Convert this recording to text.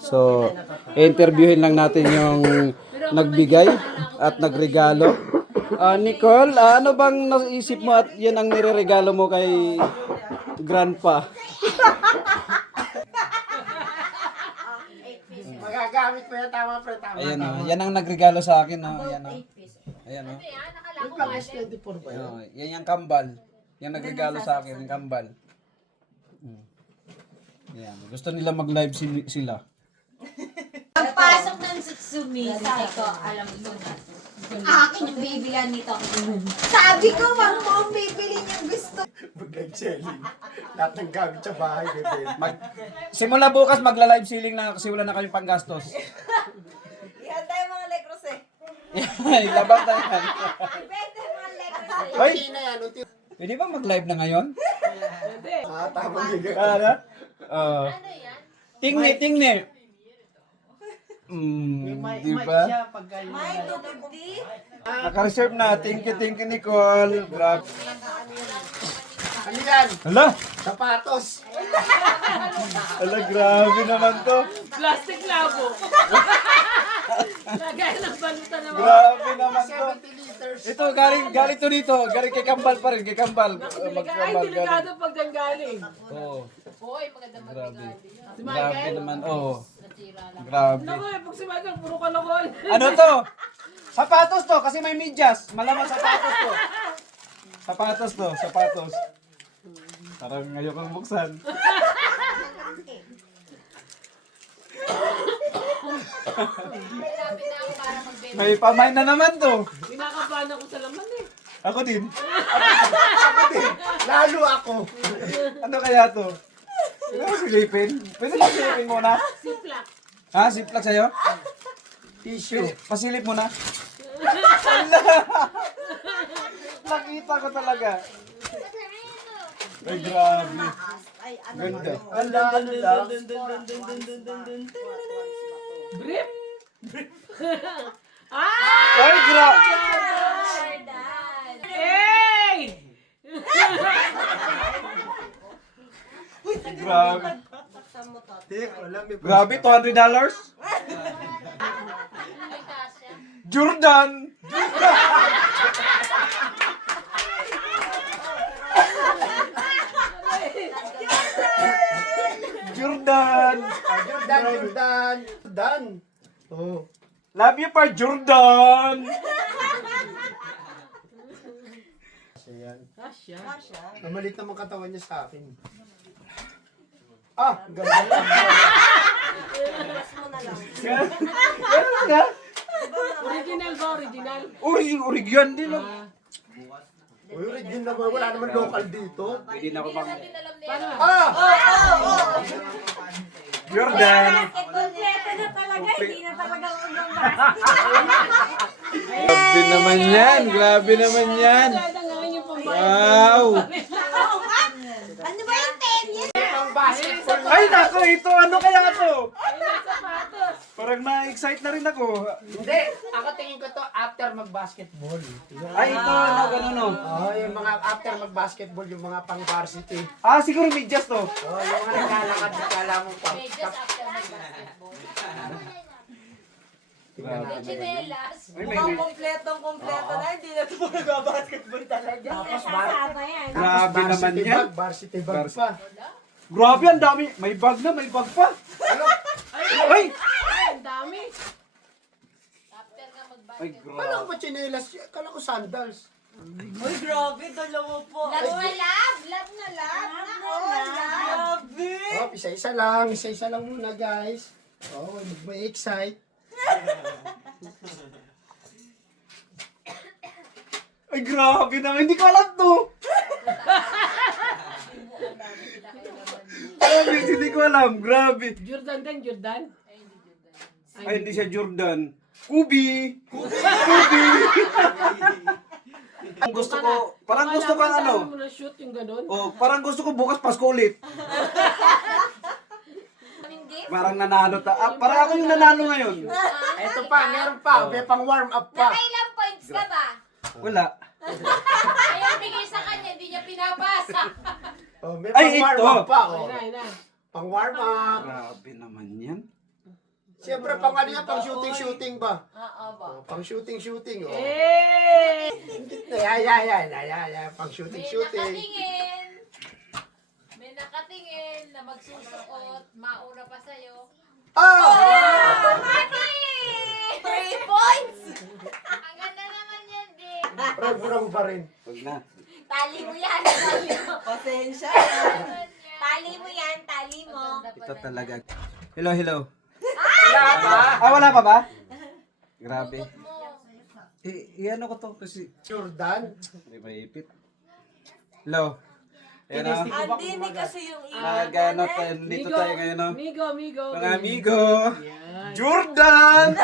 So, interviewin lang natin yung nagbigay at nagregalo. Nicole, ano bang naisip mo at yan ang nireregalo mo kay Grandpa? Magagamit mo yan, tama pre, tama. Ayan yan ang nagregalo sa akin. Ayan Ayan Yung pang S24 ba yun? yan yung kambal. Yan nagregalo sa akin, yung kambal. Yan. Gusto nila mag-live sila. Pagpasok ng Sutsumi, sabi ko, alam mo na. Akin yung bibilihan nito. Sabi ko, wag mo ang bibili niyang gusto. Mag-live selling. Lahat ng gamit sa bahay, bebe. Simula bukas magla-live selling na kasi wala na kayong panggastos. Yan tayo mga legros eh. Labas na yan. Pwede mga legros eh. Hoy, Hindi na yan, unti. pwede ba mag-live na ngayon? Tama din. Ano? Tingni. Di ba? May 250? Naka-reserve na. Thank you, Nicole. Grabe. Ano yan? Hala! Sapatos. Hala, grabe naman to. Plastic labo. Lagay ng baluta naman. Grabe naman to. 70 liters. Ito, galing to dito. Galing kay Kambal pa rin. Kay Kambal. Ay, Magkambal delikado pag galing. Oo. Hoy, maganda Grabe. Si Grabe Michael. naman. Oo. Grabe. Naku, pag si Michael, puro kalokol. Ano to? Sapatos to. Kasi may medyas. Malaman sapatos to. Sapatos. Parang ngayon kang buksan. May pamay na naman to. Kinakabahan ako sa laman eh. Ako din. Lalo ako. Ano kaya to? Ano silipin? Pwede ba silipin muna? Siplak. Ha? Ziplock sa'yo? Tissue. Pasilip mo na. Nakita ko talaga. Ay, grabe. Ganda. Ano lang? Brief. Ay, grabe. Hey! Grabe. Alam mo. Grabe, $200? Jordan! Jordan! Jordan. Oh. Love you pa, Jordan! Ayan. Asya. Namalit naman katawan niya sa akin. Ganda. Meron ka? Original ba? Original? Origyan din. Uy, Regine naman. Wala naman local dito. Pwede na ako mag... Paano? Jordan! Kompleto na talaga, hindi na talaga unang Grabe naman yan! Grabe naman yan! Kaya nga yung pambayad. Wow! Ano ba yung 10 years? Ang basketball. Ay, nako! Ito! Ano kaya ito? Ay, sapatos. Parang na-excite na rin ako. Hindi. Ako tingin ko to after mag-basketball. Ay, ito! Ano? Ganun o. Yung mga after mag-basketball, yung mga pang-varsity. Siguro medyas to. Yung mga naglalakad na kala mo pa. Ay, may... Kompleto na, hindi na ito nag-basketball talaga. Sasama yan. Grabe naman yan. Varsity bag pa. Grabe, ang dami. May bag na, may bag pa. Ay! Ay, ang dami. Ay, Kala ko grabe. ba chinelas? Kala ko sandals. Uy, grabe, dalawa po. Love na love. Love na love. Grabe. Isa-isa lang muna guys. May excite. Ay, grabe naman. Hindi ko alam to. Grabe, hindi ko alam. Grabe. Jordan din, Jordan. Ay, hindi siya Jordan. Kubi. Gusto ko, parang gusto ko ano. Mo na shoot yung ganun. Parang gusto ko bukas Pasko ulit. Parang nanalo parang ako yung nanalo ngayon. Ito pa, meron pa. May pang warm up pa. Nakailang points ka ba? Wala. Ayaw bigay sa kanya, hindi niya pinabasa. May Ay, pang warm ito. up pa. Ayun na. Pang warm up. Grabe naman yan. Siyempre, pang ano yan, pang shooting ba? Oo ba? Oh, pang shooting. Oh. Eh! Yeah. Pang shooting. May nakatingin na magsusuot, mauna pa sa'yo. Oh! Mati! 3 points! Ang ganda naman yan, din. Rag-rag pa rin. Huwag na. Tali mo yan. Pasensya. Tali mo yan, tali mo. Ito talaga. Hello. Wala pa. Wala pa ba? Grabe. Iano ko to kasi Jordan. may maipit. Hello. Ayan o. Andini kasi yung Magano tayo. Dito tayo ngayon o. Migo. Mga amigo. Jordan!